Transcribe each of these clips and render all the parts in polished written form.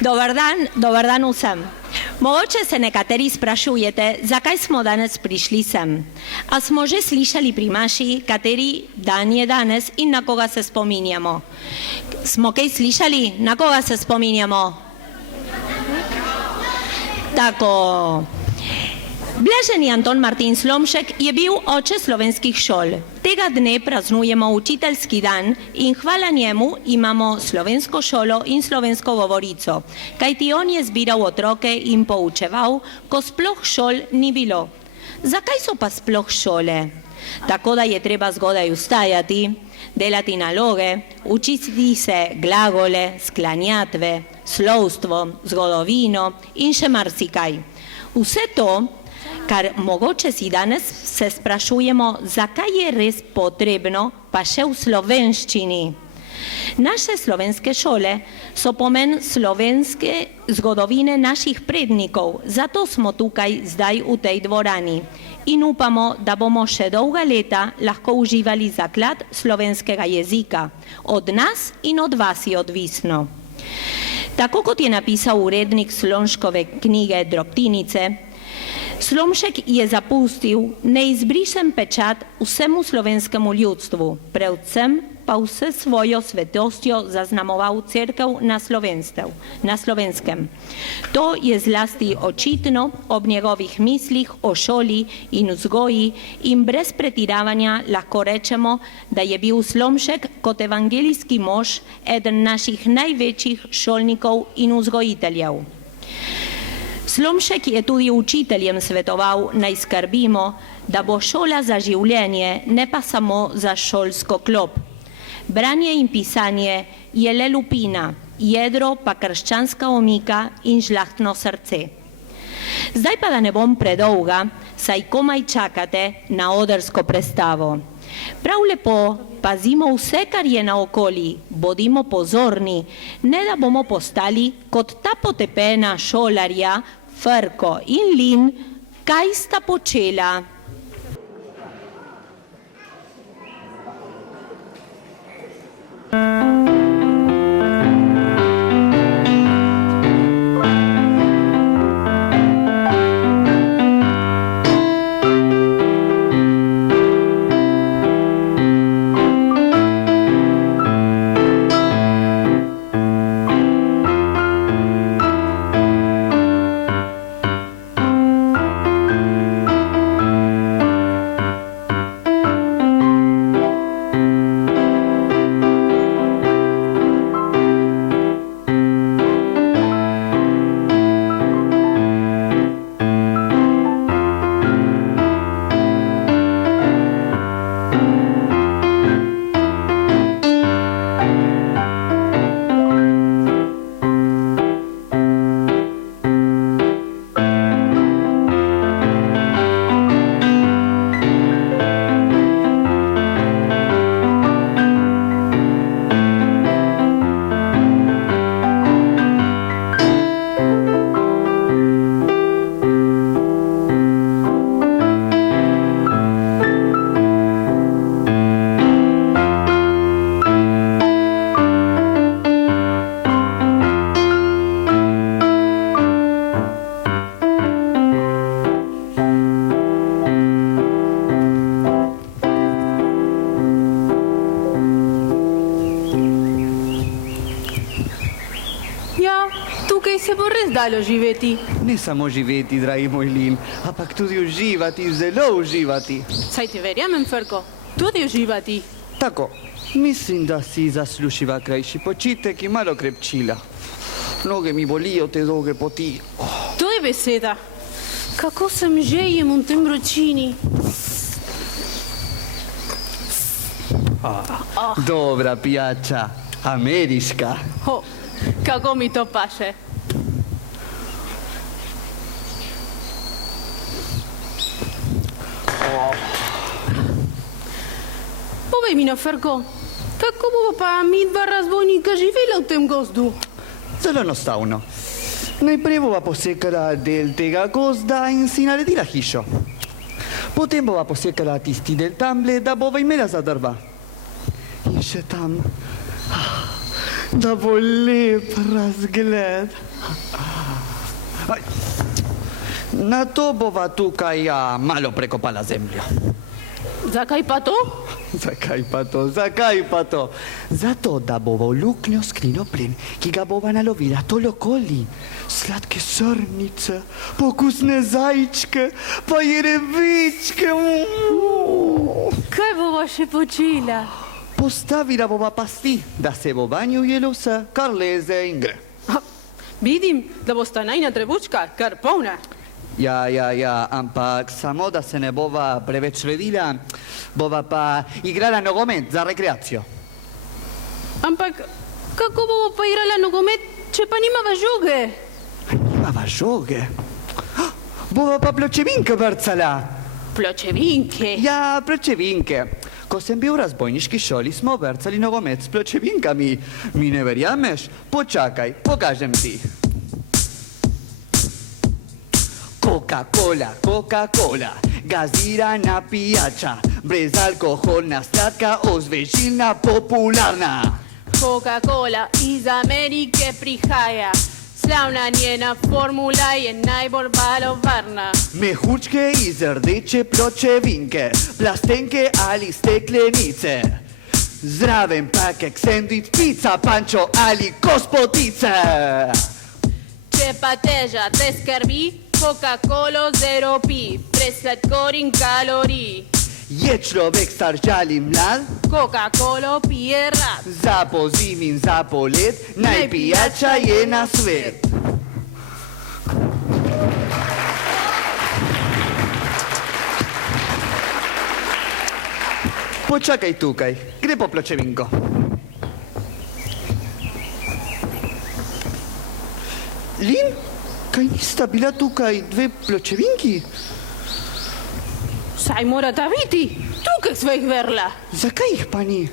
Dobar dan usem. Mogoče se nekateri sprašujete, zakaj smo danes prišli sem. A smo že slišali pri maši, kateri dan je danes in na koga se spominjamo? Smo kaj slišali? Na koga se spominjamo? Tako. Blaženi Anton Martin Slomšek je bil oče slovenskih šol. Tega dne praznujemo učiteljski dan in hvala njemu imamo slovensko šolo in slovensko govorico, kajti on je zbiral otroke in poučeval, ko sploh šol ni bilo. Zakaj so pa sploh šole? Tako da je treba zgodaj vstajati, delati naloge, učiti se glagole, sklanjatve, slovstvo, zgodovino in še marsikaj. Vse to, kar mogoče si danes se sprašujemo, zakaj je res potrebno, pa še v slovenščini. Naše slovenske šole so pomen slovenske zgodovine naših prednikov, zato smo tukaj zdaj v tej dvorani in upamo, da bomo še dolga leta lahko uživali zaklad slovenskega jezika. Od nas in od vas je odvisno. Tako kot je napisal urednik Slomškove knjige Drobtinice, Slomšek je zapustil neizbrišen pečat vsemu slovenskemu ljudstvu, predvsem pa vse svojo svetostjo zaznamoval cerkev na slovenskem. To je zlasti očitno ob njegovih mislih o šoli in vzgoji in brez pretiravanja lahko rečemo, da je bil Slomšek kot evangelijski mož eden naših največjih šolnikov in vzgojiteljev. Slomšek je tudi učiteljem svetoval, naj skrbimo, da bo šola za življenje, ne pa samo za šolsko klop. Branje in pisanje je le lupina, jedro pa krščanska omika in žlahtno srce. Zdaj pa da ne bom predolga, saj komaj čakate na odrsko predstavo. Prav lepo pazimo vse, kar je naokoli, bodimo pozorni, ne da bomo postali kot ta potepena šolarja, Frko in Lin, kaj sta počela? Dalo živeti. Ne samo živeti, dragi moj Lin, ampak tudi uživati, zelo uživati. Saj ti verjamem, Frko, tudi uživati. Tako, mislim, da si zasluživa krajši počitek in malo krepčila. Noge mi bolijo te dolge poti. To je beseda. Kako sem žejem v tem vročini. Dobra pijača, ameriška. Kako mi to paše. Povej mi, Frko, kako bomo pa mi dva razbojnika živela v tem gozdu? Zelo enostavno. Najprej bova posekala del tega gozda in si naredila hišo. Potem bova posekala tisti del tamle, da bova imela za drva. In še tam Da bo lep razgled. Aj, na to bova tukaj malo prekopala zemljo. Zakaj pa to? Zakaj pa to, zakaj pa to? Zato, da bova v luknjo skrinjo plin, ki ga bova nalovila tole okoli. Sladke srnice, pokusne zajčke, pa jerebičke. Kaj bova še počela? Postavila bova pasti, da se bo vanju jelo vse, kar leze in gre. Vidim, da bosta najna trebučka kar polna. Ja, ampak samo da se ne bova preveč redila, bova pa igrala nogomet za rekreacijo. Ampak kako bova pa igrala nogomet, če pa nimava žoge? Nimava žoge? Bova pa pločevinke vrcala. Pločevinke? Ja, pločevinke. Ko sem bil v razbojniški šoli, smo vrcali nogomet s pločevinkami. Mi ne verjameš? Počakaj, pokažem ti. Coca-Cola, Coca-Cola, gazirana pijača, brezalkoholna, slatka, osvežilna, popularna. Coca-Cola iz Amerike prihaja, slavna njena formula je najbolj balovarna. Mehučke iz rdeče pločevinke, plastenke ali steklenice. Zraven pa kek sendvič, pica, pančo ali gospodice. Če pa teža te skrbi, Coca-Cola zero pi, brez sladkor in kalorij. Je človek star, žali mlad, Coca-Cola pije rad. za pozim in za polet, najpijača je na svet. Počakaj tukaj, gre po pločevinko. Lin, kaj nista bila tukaj dve pločevinki? Saj morata biti, tukaj sva jih verla. Zakaj jih pa ni?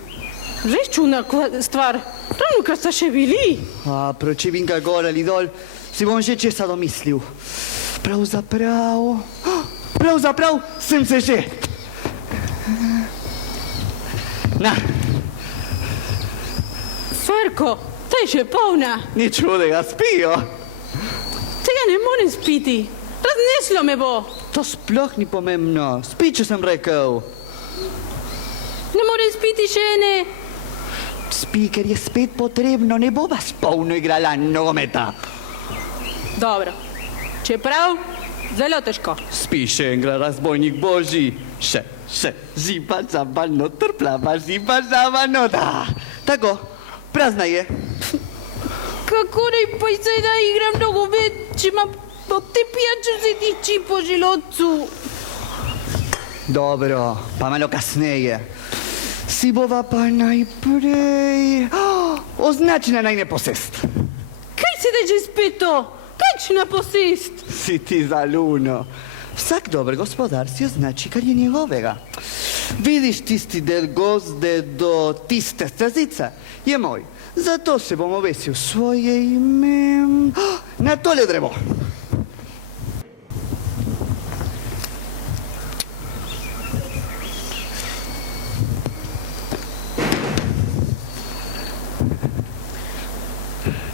Res čudna stvar, ravno kar sta še bili. Pločevinka gor ali dol, si bom že česa domislil. Pravzaprav sem se že. Na, Ferko, ta je še polna. nič hudega, spijo. Tega ne morem spiti, razneslo me bo. To sploh ni pomembno, spi, če sem rekel. Ne morem spiti še ene. Spi, ker je spet potrebno, ne bova spolno igrala nogometa. Dobro, čeprav zelo težko. Spi še enkrat, razbojnik božji. Še, ziba, zabano, trplava, ziba, zabano, da. Tako, prazna je. Kako naj pa zdaj da igram nogomet, če imam od te pijače vse tiči po želodcu? Dobro, pa malo kasneje. Si bova pa najprej označila najne posest. Kaj se da že spet to? Kakšna posest? Si ti za luno. Vsak dober gospodar si označi, kar je njegovega. Vidiš tisti del gozde do tiste stezice? Je moj. Zato se bom ovesil svoje ime na tole drevo.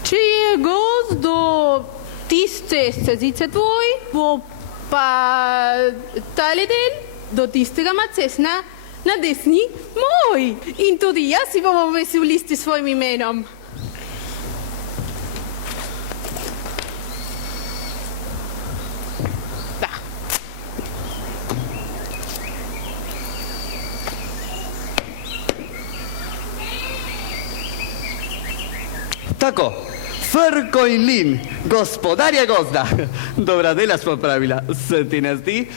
Če je gozd do tiste stezice tvoj, bo pa tale del do tistega macesna na desni moj. In tudi jaz si bom ovesil listi s svojim imenom. Da. Tako, Ferko in Lin, gospodarja gozda. Dobra dela smo pravila, se ti ne zdi?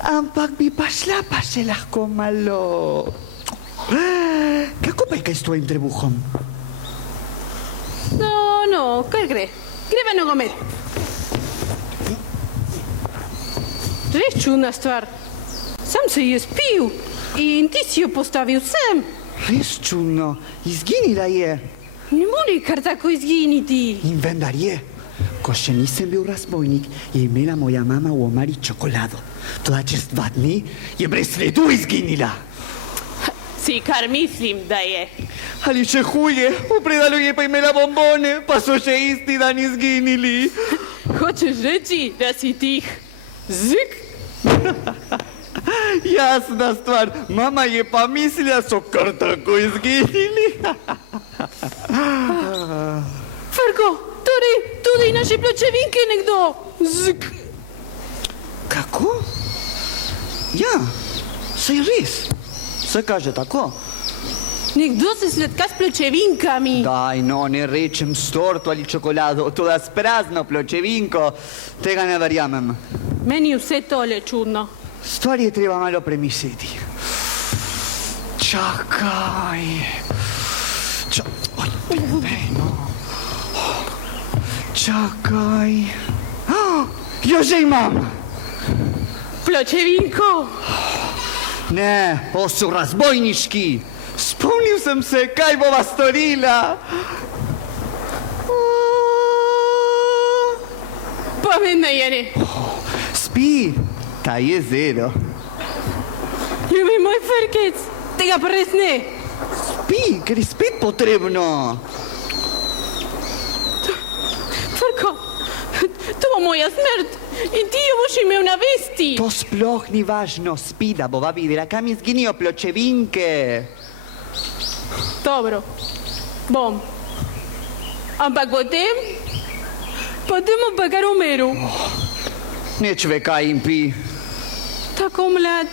Ampak bi pa šla pa še lahko malo. Kako pa je kaj s tvojim trebuhom? No, kar gre. Greva nogomet. Res čudna stvar. Sam se je spil in ti si jo postavil sem. Res čudno, izginila je. Ne more kar tako izginiti. In vendar je. Ko še nisem bil razbojnik, je imela moja mama v omari čokolado. Toda čez 2 dni je brez sledu izginila. Si, kar mislim, da je. Ali še huje, upredalo je pa imela bombone, pa so še isti dan izginili. Hočeš reči, da si tih zik? Jasna stvar, mama je pa mislila, so kar tako izginili. Ferko, torej tudi naše pločevinke nekdo zik. Kako? Ja, saj res. Se kaže tako. Nekdo se sladka s pločevinkami. Daj, no, ne rečem s torto ali čokolado, toda s prazno pločevinko, tega ne verjamem. Meni je vse tole čudno. Stvar je treba malo premisliti. Čakaj. No. Čakaj. Jo že imam. Pločevinko. Ne, to so razbojniški. Spomnil sem se, kaj bova storila. Povem na jene. Spi, ta je zelo. Ljubi moj Ferkec, tega pa res ne. Spi, ker je spet potrebno. Ferko, to bo moja smrt in ti jo boš imel na vesti. To sploh ni važno, spi, da bova videla, kam izginijo pločevinke. Dobro, bom. Ampak potem bom pa kar umrl. Neč ve, kaj jim pi. Tako mlad,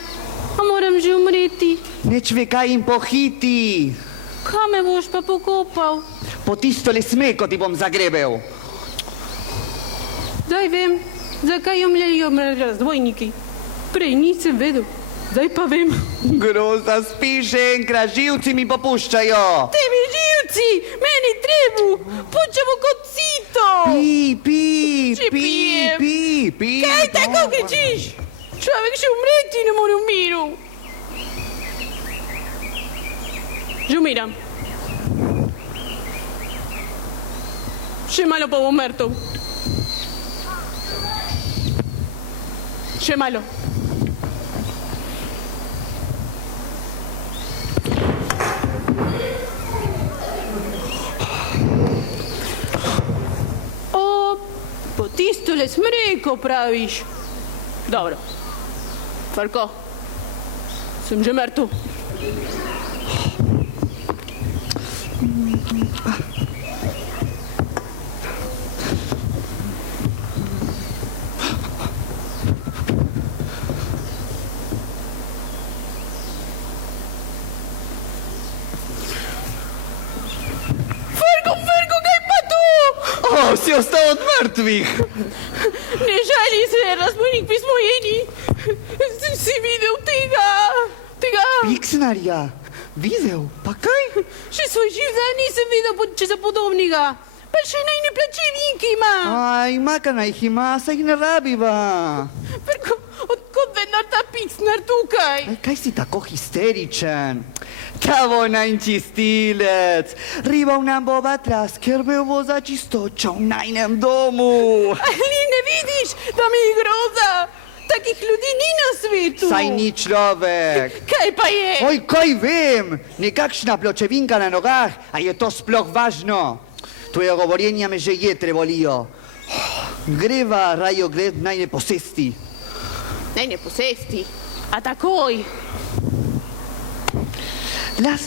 a moram že umreti. Neč ve, kaj jim pohiti. Kam me boš pa pokopal? Po tistole smeko ti bom zagrebel. Zdaj vem, zakaj umljajo razvojniki. Prej nisem vedel, zdaj pa vem. Groza, spi že enkrat, živci mi popuščajo. Tebi živci, meni trebu, počemo kot sito. Že pijem. Pi. Kaj tako kričiš? Človek še umreti ne more v miru. Že umiram. Še malo pa bom mrtev. Še malo. Po tistole smreko praviš. Dobro. Ferko, sem že mrtev. Ferko, kaj pa to? Si ostal od mrtvih. Ne žali se, razbojnik pismo jedi. Si videl tega? Piksnarja, videl, pa kaj? Še svoj življenj nisem videl česa podobnega. Pa še najne pločevinke ima. Ima, ka naj jih ima, saj jih ne rabiva. Ferko, odkot vendar ta piksnar tukaj? Kaj si tako histeričen? Ta bo najn čistilec. Rival nam bo atras, ker bo za čistočo v najnem domu. Ali ne vidiš, da mi je groza? Takih ljudi ni na svetu. Saj ni človek. Kaj pa je? Oj, kaj vem, nekakšna pločevinka na nogah, a je to sploh važno? Tvoje govorjenja me že jetre bolijo. Greva rajo gled najne posesti. Najne posesti, a takoj.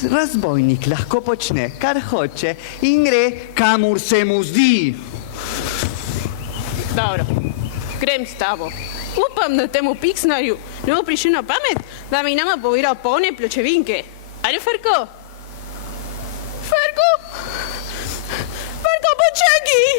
Razbojnik lahko počne, kar hoče in gre, kamor se mu zdi. Dobro, grem s tabo. Upam, da temu piksnarju ne bo prišel na pamet, da mi nama povedal polne pločevinke. Ali, Ferko? Ferko? Ferko, počakaj!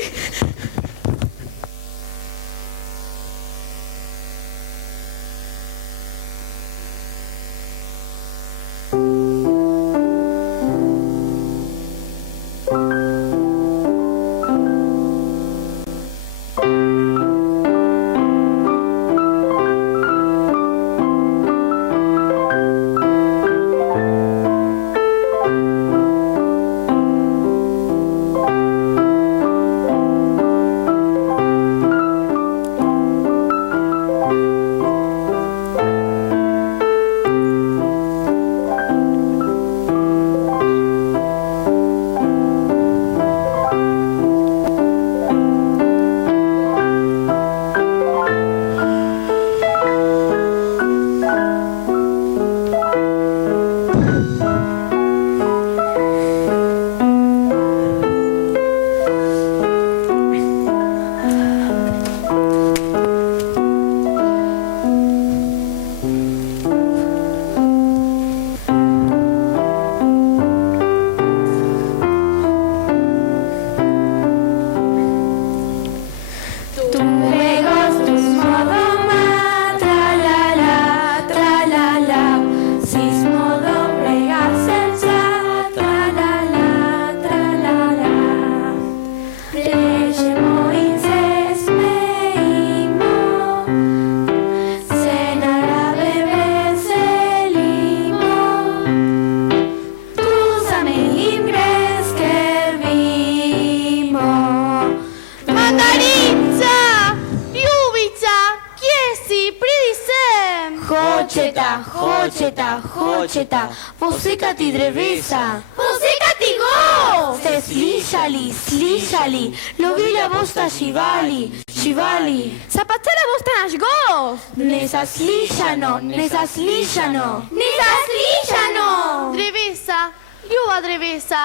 Χότσετα, βοσίκα τη δρεβίσα. Βοσίκα τη γο! Στε σλίσαλι, λοβίλια βόστα σιβάλι. Σαπατσέλα βόστα νας γος! Νεσα σλίσανο. Drevesa, ljuba drevesa,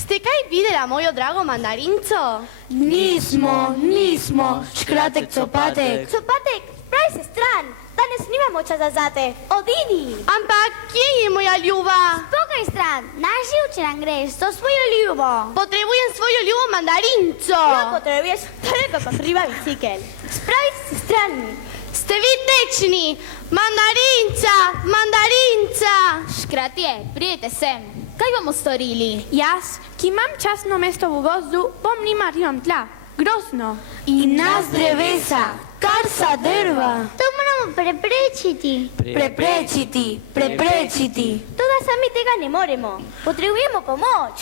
ste kaj videla mojo drago mandarinco? Nismo, škratek copatek. Copatek, pravi se stran, danes nimamo časa zate, odidi. Ampak kje je moja ljuba? Spokaj stran, naši včeraj greš to svojo ljubo. Potrebujem svojo ljubo mandarinco. Ja, potrebuješ, toliko pa kriva bicikel. Spravi se stran. Ste vi tečni, mandarinca. Škratje, prijete sem. Kaj bomo storili? Jaz, ki imam časno mesto v gozdu, bom njima rivam tla. Grozno. In nas drevesa, kar sa drva. To moramo Preprečiti. Toda sami tega ne moremo. Potrebujemo pomoč.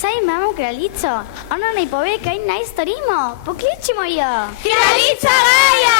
Saj imamo kraljico. Ona naj pove, kaj naj storimo. Pokličimo jo. Kraljica Gaja!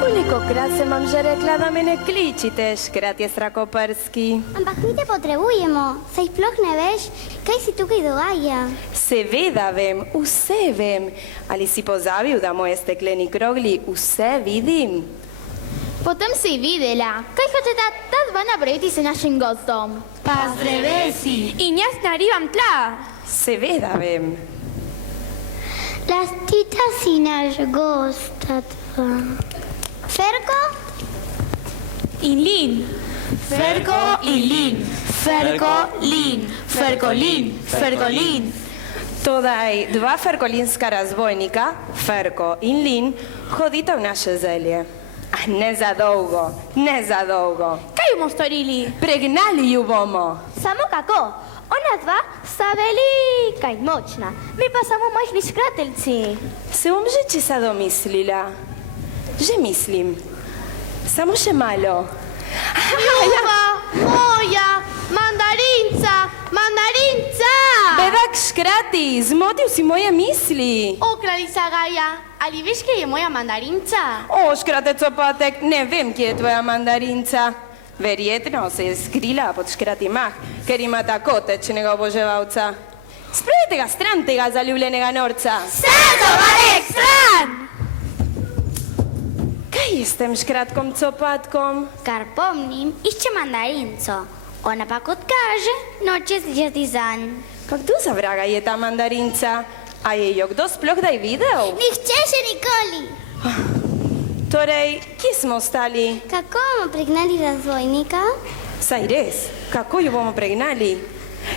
Kolikokrat sem vam že rekla, da me ne kličite, škratje Strakoprski. Ampak mi te potrebujemo. Saj sploh ne veš, kaj si tukaj dogaja. Seveda vem, vse vem. Ali si pozabil, da moje stekleni krogli vse vidim? Potem si videla. Kaj hočeta ta dva napraviti s našim gozdom? Pa z drevesi. In jaz narivam tla. Seveda vem. Lastita si naš gost, tatva. Ferko? In Lin. Ferkolin. Todaj dva ferkolinska razbojnika, Ferko in Lin, hodita v naše zelje. A ne za dolgo. Kaj bomo storili? Pregnali ju bomo. Samo kako? Ona dva sta velika in močna. Mi pa samo majhni škrateljci. Se bom že česa domislila. Že mislim. Samo še malo. Ljuba moja, mandarinca! Bedak škrati, zmotil si moje misli. O, kraljica Gaja, ali veš, kje je moja mandarinca? O, škratec opatek, ne vem, kje je tvoja mandarinca. Verjetno se je skrila pod škrati mah, ker ima tako tečnega oboževalca. Spravite ga stran tega zaljubljenega norca. Stran! Kaj je s tem škratkom copatkom? Kar pomnim, išče mandarinco. Ona pa kot kaže, noče slišati zanj. Pa kdo za vraga je ta mandarinca? A je jo kdo sploh daj videl? Nihče še nikoli. Torej, kje smo ostali? Kako bomo pregnali razvojnika? Saj res, kako jo bomo pregnali?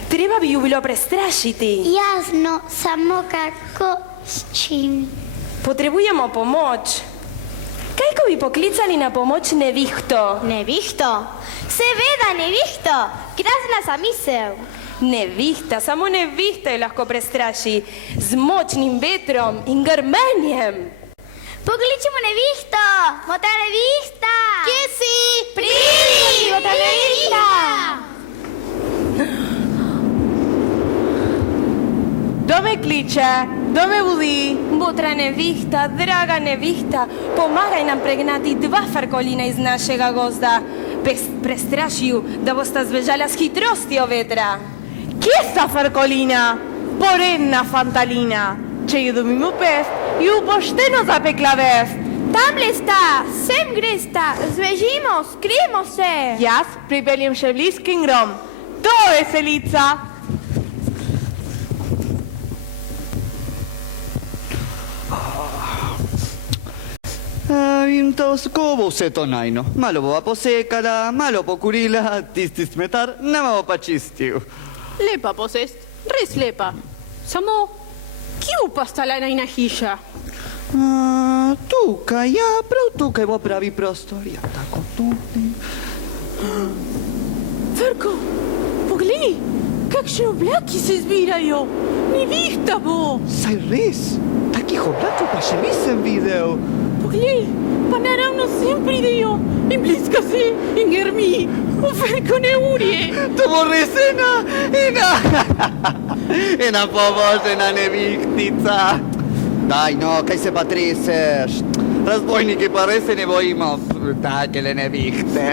Treba bi ju bilo prestrašiti. Jasno, samo kako, s čim? Potrebujemo pomoč. Kaj, ko bi poklicali na pomoč nevihto? Nevihto? Seveda nevihto, krasna zamisel. Nevihta, samo nevihta jo lahko prestraši z močnim vetrom in grmenjem. Pokličimo nevihto, mota nevihta. Kje si? Pridi, mota nevihta. Kdo me kliče? Kdo me budi? Botra nevihta, draga nevihta, pomagaj nam pregnati dva farkolina iz našega gozda. Prestraši ju, da bosta zbežala s hitrostjo vetra. Kje sta Ferkolina? Poredna fantalina. Če ju dobimo pest, ju pošteno zapekla vest. Tamle sta, sem gresta, zbežimo, skrijemo se. Jaz pripeljem še bliskin grom. To veselica. In to skovo se to najno. Malo bova posekala, malo pokurila, tisti smetar nama bo pa čistil. Lepa posest, res lepa. Samo, kje pa stala najna hiša? Tukaj, ja, prav tukaj bo pravi prostor. Ja, tako tu. Ferko, poglej, kakšne oblaki se zbirajo. Nevihta bo. Saj res, takih oblakov pa še nisem videl. Poglej, pa naravno sem pridejo in bliska se in grmi. Ferko, neurje. To bo res ena pobožena nevihtica. Daj no, kaj se pa treseš? Razbojniki pa res se ne bojimo takele nevihte.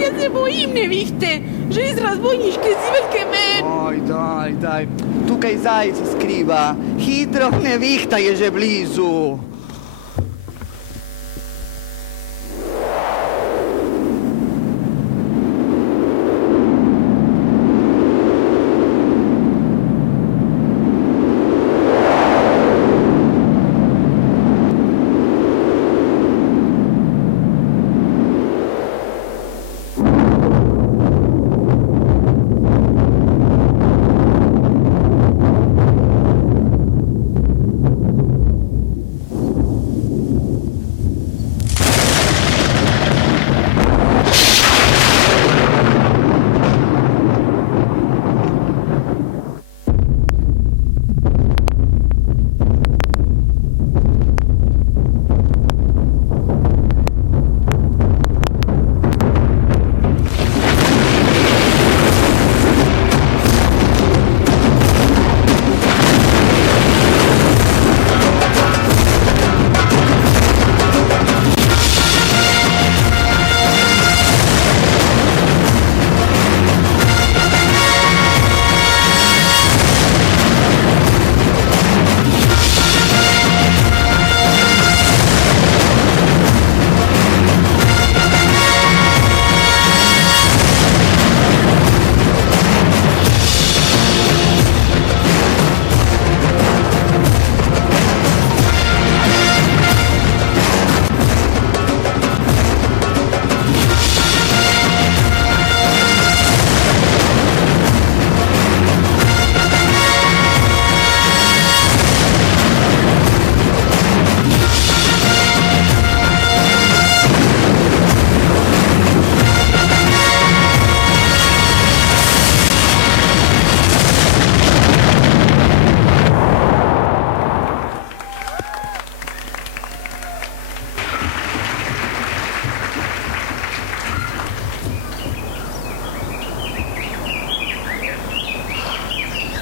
Jaz se bojim nevihte, že iz razbojniške zivelke men. Oj, daj. Tukaj zajec skriva. Hitro, nevihta je že blizu.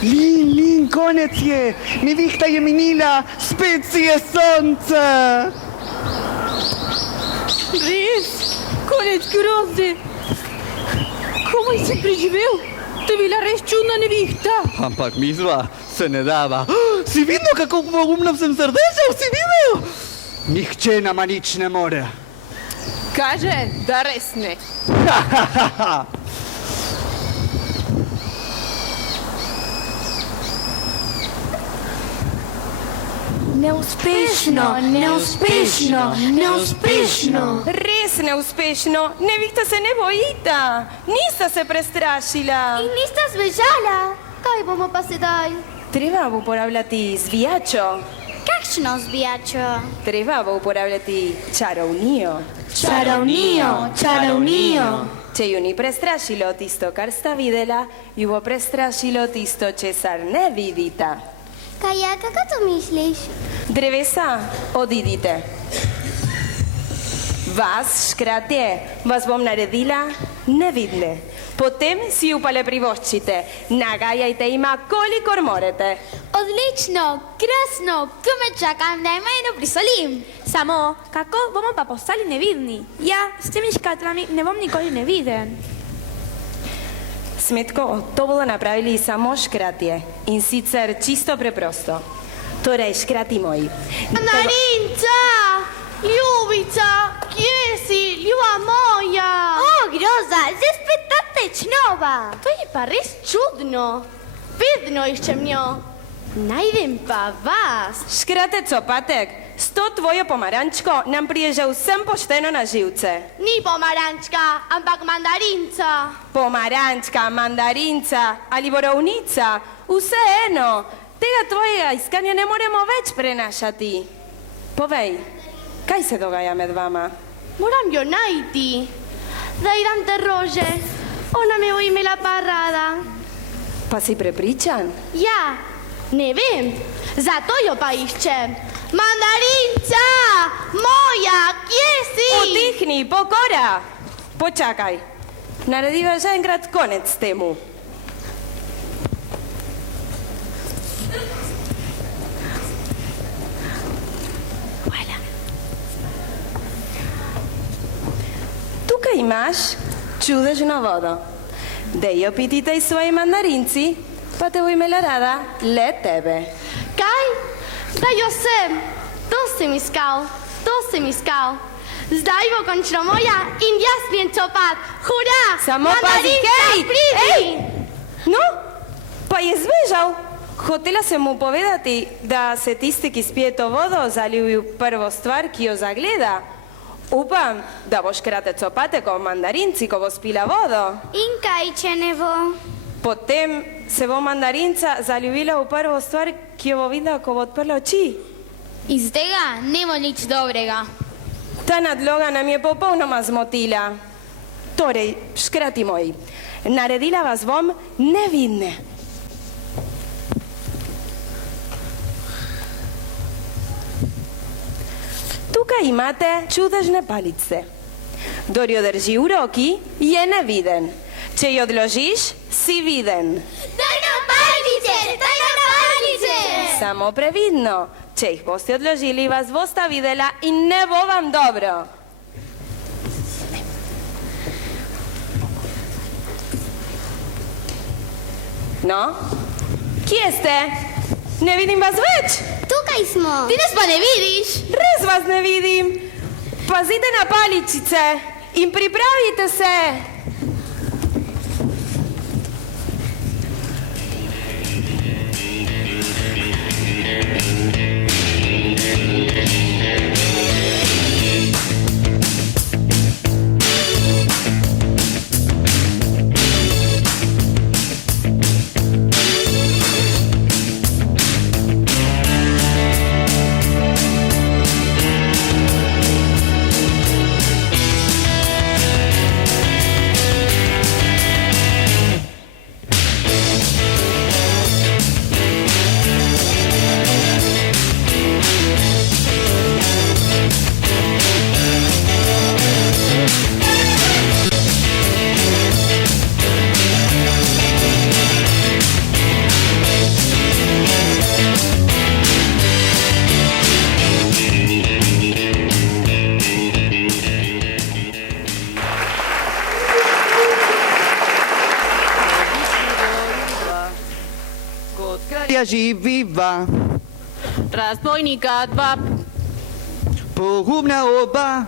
Lin, konec je! Nevihta je minila, spet si je sonce! Res, konec groze. Komaj si preživel? To je bila res čudna nevihta. Ampak misva se ne dava. Si videl, kako pogumno sem se rdečal? Si videl? Nihče nama nič ne more. Kaže, da res ne. Neuspešno. Res neuspešno, nevihta se ne bojita. Nista se prestrašila. In nista zbežala. Kaj bomo pa sedaj? Treba bo uporabljati zvijačo. Kakšno zbijačo? Treba bo uporabljati čarovnijo. Čarovnijo. Če ju ni prestrašilo tisto, kar sta videla, ju bo prestrašilo tisto, česar ne vidita. Kaja, kako to misliš? Drevesa, odidite. Vas, škratje, vas bom naredila nevidne. Potem si ju pa le privoščite. Nagajajte ima, kolikor morete. Odlično, krasno, ko me čakam, naj me eno prisolim. Samo, kako bomo pa postali nevidni? Ja, s temi škatrami ne bom nikoli neviden. Smetko, to bodo napravili samo škratje. In sicer čisto preprosto. Torej, škrati moji. Manarinca! Ljubica, kje si, ljuba moja? O, groza, zdaj spet ta tečnova. To je pa res čudno. Vedno iščem njo. Najdem pa vas. Škrate copatek, sto tvoje pomarańczko nam prijeżdżał sem pošteno na živce. Ni pomarańczka, ampak mandarinca. Pomarańczka, mandarinca ali borovnica, vseeno. Tega tvojega iskanja ne moremo več prenašati. Povej, kaj se dogaja med vama? Moram jo najti. Da idem te rože. Ona me bo imela pa rada. Pa si prepričan? Ja, ne vem. Zato jo pa iščem. Mandarinca! Moja, kje si? Utihni, pokora! Počakaj. Narediva že enkrat konec temu. Tukaj imaš čudežno vodo. Dej jo piti tej svoji mandarinci, pa te bo imela rada le tebe. Kaj? Da jo sem. To sem iskal. To sem iskal. Zdaj bo končno moja in jaz smijem čopat. Hurra! Samo pazi, hej! Pridi! No, pa je zbežal. Hotela sem mu povedati, da se tisti, ki spije to vodo, zaljubi v prvo stvar, ki jo zagleda. Upam, da boš krate copate kot mandarinci, ko bo spila vodo. In kaj, če ne bo? Potem se bo mandarinca zaljubila v prvo stvar, ki jo bo videla, ko bo odprla oči. Iz tega nemo nič dobrega. Ta nadloga nam je popolnoma zmotila. Torej, škrati moji, naredila vas bom nevidne. Tukaj imate čudežne palice. Kdor jo drži v roki, je neviden. Če jo odložiš, si viden. Daj nam palice! Daj nam palice! Samo previdno. Če jih boste odložili, vas bosta videla in ne bo vam dobro. No, kje ste? Ne vidim vas več. Tukaj smo. Ti nas pa ne vidiš? Res vas ne vidim. Pazite na paličice in pripravite se. Živiva, Razbojnika dva, pogumna oba,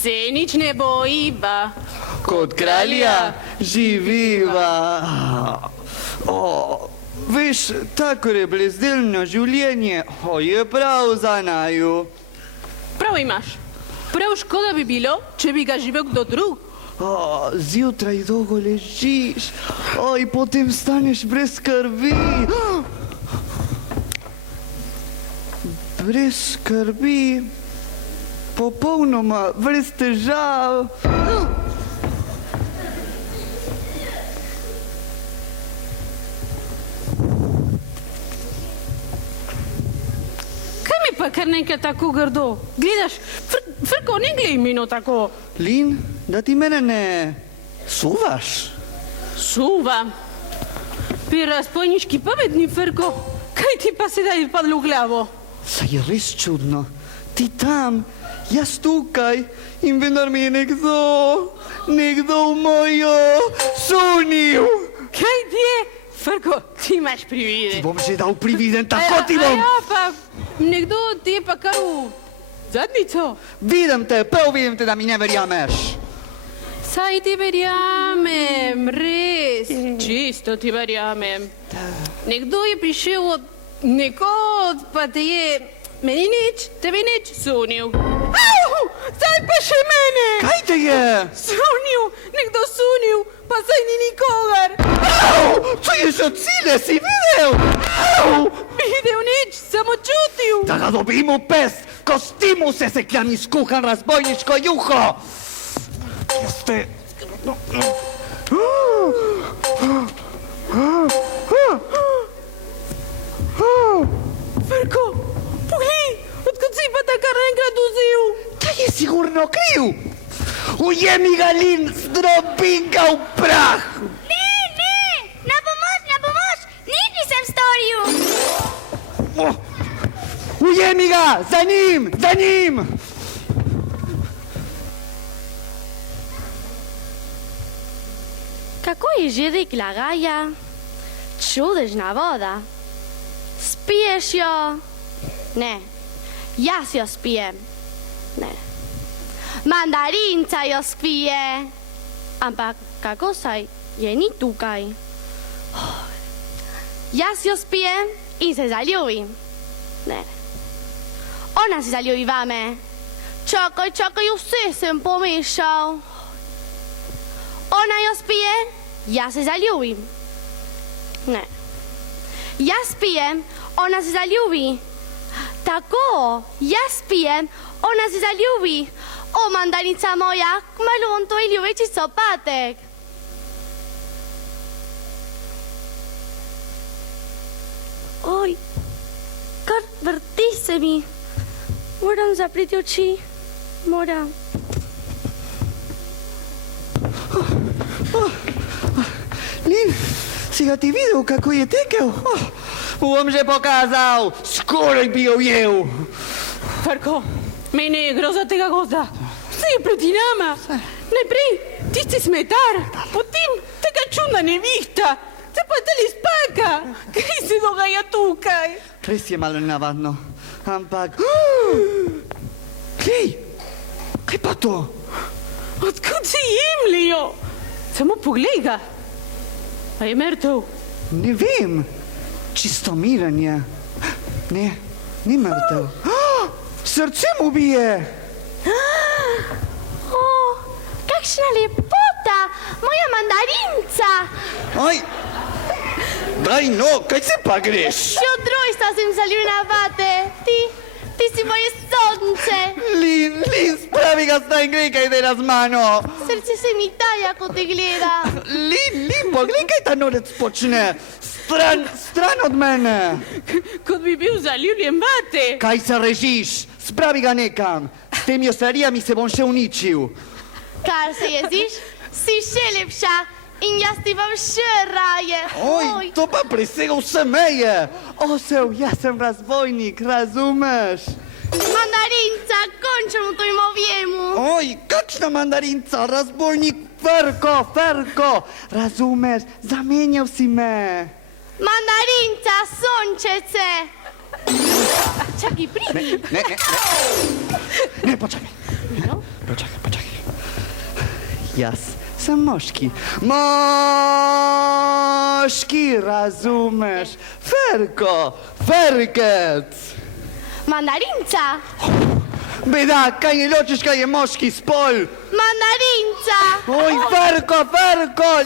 se nič ne bojiva. kot kralja živiva. Veš, tako je brezdelno življenje, je prav za naju. Prav imaš. Prav škoda bi bilo, če bi ga živel kdo drug. Zjutraj dolgo ležiš, in potem staneš brez skrbi. Brez skrbi, popolnoma brez težav. Kaj mi pa kar nekaj tako grdo? Gledaš, Frko, ne glej mino tako. Lin, da ti mene ne suvaš? Suva. Pri razpojniški pametni, Frko. Kaj ti pa sedaj padlo v glavo? Saj je res čudno. Ti tam, jaz tukaj in vendar mi je nekdo v mojo sunil. Kaj ti je? Frko, ti imaš privide. Ti bom že dal prividen, tako ti bom. Ja, pa nekdo ti je pa kar v zadnico. Vidim te, prav vidim te, da mi ne verjameš. Saj ti verjamem, res, čisto ti verjamem. Nekdo je prišel od nekod, pa te je meni nič, tebi nič, sunil. Au, zdaj pa še mene. Kaj te je? Sunil, nekdo sunil, pa zdaj ni nikogar. Au, čuješ od sile, si videl? Au! Videl nič, samo čutil. Da ga dobimo pest, kostimu se sekljani skuhan razbojničko juho. Jeste... Ferko, poglej, odkud si pa tako enkrat vzel? Ta je sigurno kriv. Ujemi ga, Lin, zdrobim ga v prah. Ne, na pomoč, nič nisem storil. Ujemi ga, za njim. Kako je že rekla Gaja? Čudežna voda. Spiješ jo? Ne. Jaz jo spijem. Ne. Mandarinca jo spije. Ampak kako saj je ni tukaj? Jaz jo spijem in se zaljubim. Ne. Ona se zaljubi vame. Čakaj, vse sem pomešal. Ona jo spije, jaz se zaljubim. Ne. Jaz pijem, ona se zaljubi. Tako, jaz pijem, ona se zaljubi. O, mandarinica moja, kmalu bom tvoj ljubeči sopatek. Oj, kar vrti se mi. Moram zapriti oči. Moram. Lin, si ga ti videl, kako je tekel? Bom že pokazal, skoraj bi jo ujel. Ferko, meni je groza tega gozda. Vse je proti nama. Najprej tisti smetar, potem tega čudna nevihta, zdaj pa tali spaka. Kaj se dogaja tukaj? Res je malo nenavadno, ampak... Kaj pa to? Odkud se jemljajo? Samo poglej ga. A je mrtev? Ne vem, čisto miren je. Ne, ni mrtev. Srce mu bije. O, kakšna lepota, moja mandarinca. Oj, daj no, kaj se pa greš? Še od rojstva sem zaljubljena vate. Ti si moje sonce. Lin, spravi ga zdaj, gre kaj dela z mano. Srce se mi taja, ko te gleda. Lin, poglej, kaj ta norec počne. Stran od mene. Kot bi bil zaljubljen vate. Kaj se režiš? Spravi ga nekam. S temi ostarijami se bom še uničil. Kar se jeziš, si še lepša. In jaz ti bom še raje. Oj, to pa presega vse meje. Osev, jaz sem razbojnik, razumeš? Mandarinca, končamo to imoviemu. Oj, kakšna mandarinca, razbojnik, Ferko, razumeš, zamenjal si me. Mandarinca, sončece. Čakaj, pridi. Ne, počakaj. Počakaj. Jaz sem moški. Moški, razumeš? Ferkec. Mandarinca. Beda, kaj ne ločiš, kaj je moški spol? Mandarinca. Oj, Ferko,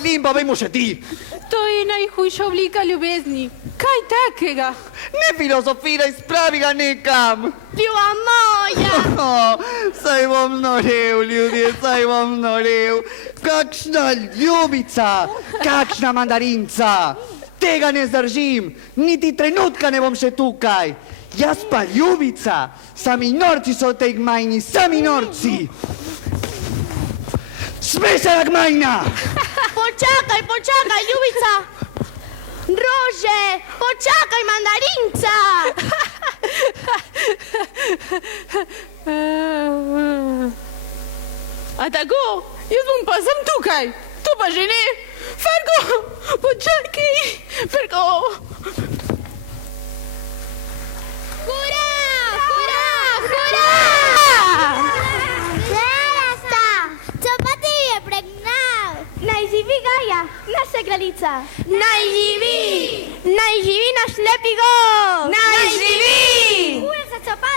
Lin, pa vejmo še ti. To je najhujša oblika ljubezni. Kaj takega? Ne filozofiraj, spravi ga nekam. Ljuba moja. Saj bom znorel, ljudje, Kakšna ljubica, kakšna mandarinca. Tega ne zdržim, niti trenutka ne bom še tukaj. Jaz pa ljubica, sami norci so v tej gmajni, sami norci. Smej se na gmajna. Počakaj, ljubica. Rože, počakaj, mandarinca. A tako? Jaz bom pa sem tukaj. To pa že ne. Ferko, počakaj. Ferko. Hurra! Zrasta! Co pa ti je pregnal? Naj živi Gaja, naša kraljica. Naj živi naš lepi gol. Naj živi! Ura za copa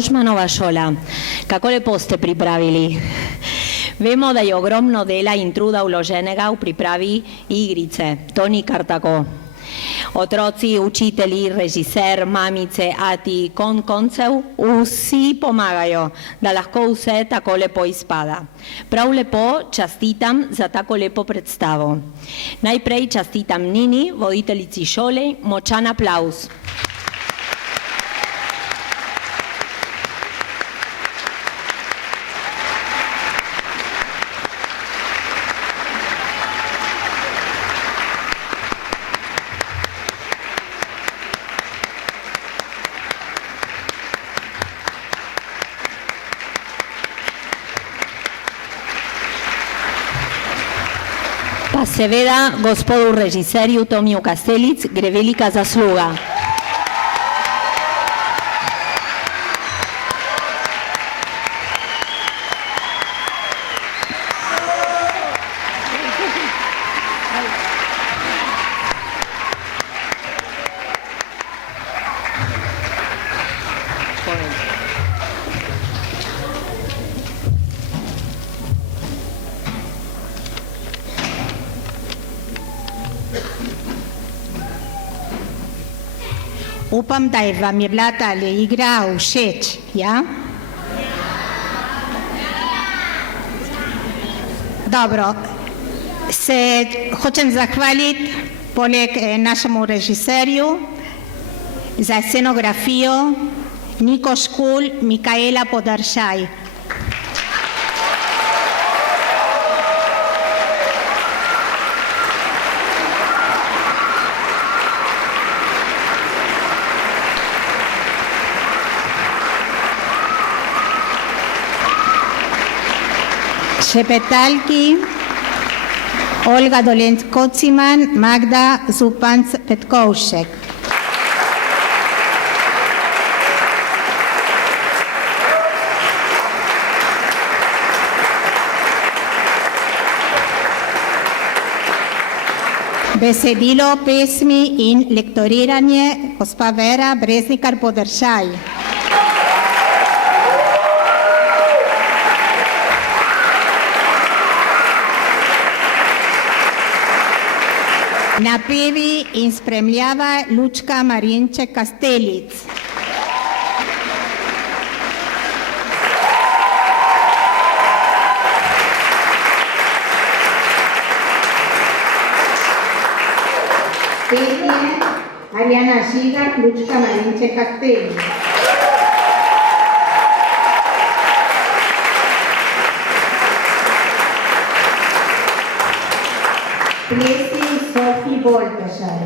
Rožmanova šola. Kako lepo ste pripravili. Vemo, da je ogromno dela in truda vloženega v pripravi igrice. To ni kar tako. Otroci, učitelji, režiser, mamice, ati, koncev, vsi pomagajo, da lahko vse tako lepo izpada. Prav lepo častitam za tako lepo predstavo. Najprej častitam Nini, voditeljici šole, močan aplauz. Pa seveda gospodu režiserju Tomiju Kastelic gre velika zasluga. Upam, da vam je bila ta igra všeč, ja? Dobro, se hočem zahvaliti poleg našemu režiserju za scenografijo Niko Škulj, Mikaela Podaršaj. Šepetalki Olga Dolenc-Kociman, Magda Zupanc-Petkovšek. Besedilo pesmi in lektoriranje gospa Vera Breznikar Podaršaj. Napevi in spremljava Lučka Marinček Kastelic. Petje Arjana Žiga, Lučka Marinček Kastelic. Plesi Sofi Boltešar.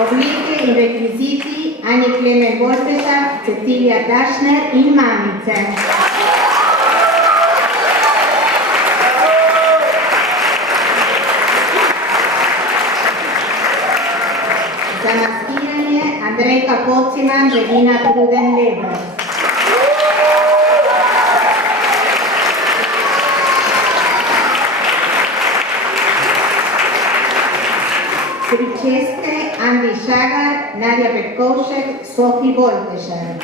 Oblike in rekviziti Anja Klemen Boltešar, Cecilija Dašner in mamice. Za maskiranje Andrejka Kociman, Regina Truden-Leber. Pričeske Andi Šagar, Nadja Petkovšek, Sofi Boltešar.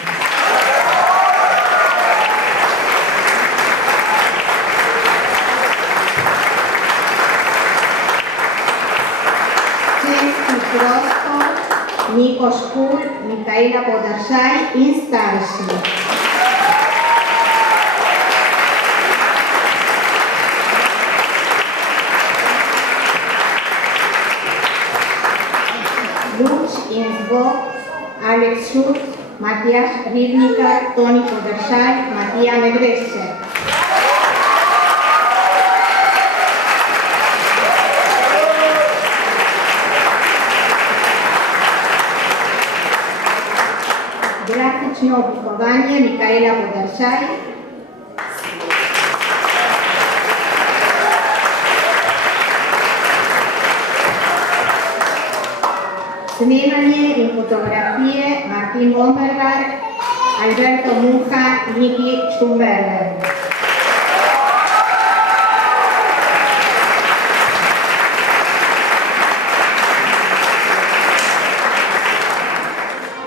Český prostor Niko Škulj, Mikaela Podaršaj in starši. Luč in zvok Aleks Šut, Matjaž Ribnikar, Toni Podaršaj, Matija Medvešček. Grafično oblikovanje Mikaela Podaršaj. Snemanje in fotografije Martin Bombergar, Alberto Muha, Niki Štumberger.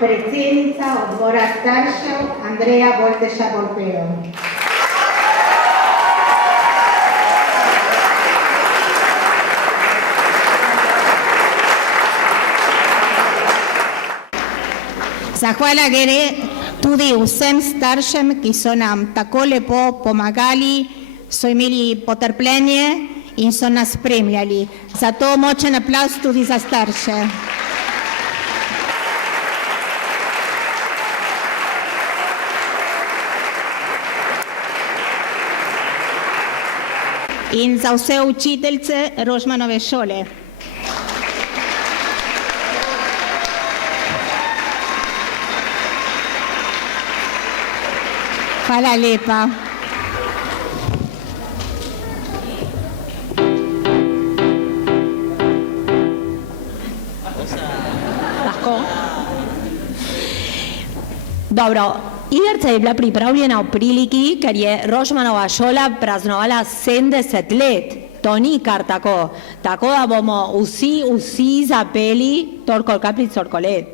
predsjednica odbora staršev Andreja Bolteša-Bolpeo. Zahvala gre tudi vsem staršem, ki so nam tako lepo pomagali, so imeli potrpljenje in so nas spremljali. Zato močen aplavz tudi za starše. In za vse učiteljce Rožmanove šole. Hvala lepa. Lahko? Dobro, igrica je bila pripravljena v priliki, ker je Rožmanova šola praznovala 70 let. To ni kar tako. Tako da bomo vsi zapeli Torkol kaplic, torkolet.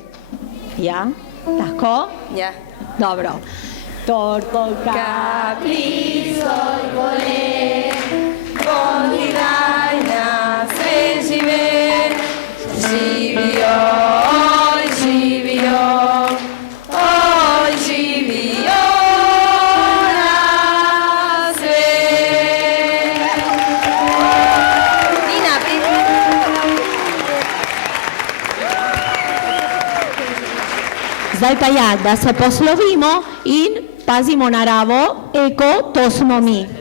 Ja? Lahko? Ja. Dobro. Torkol Kaplic, torkolet, Bogi daj na sve žive, živio, živio, oj živio na sve. I naprijed. Zdaj pa ja, da se poslovimo in pazimo naravo, eko, to smo mi.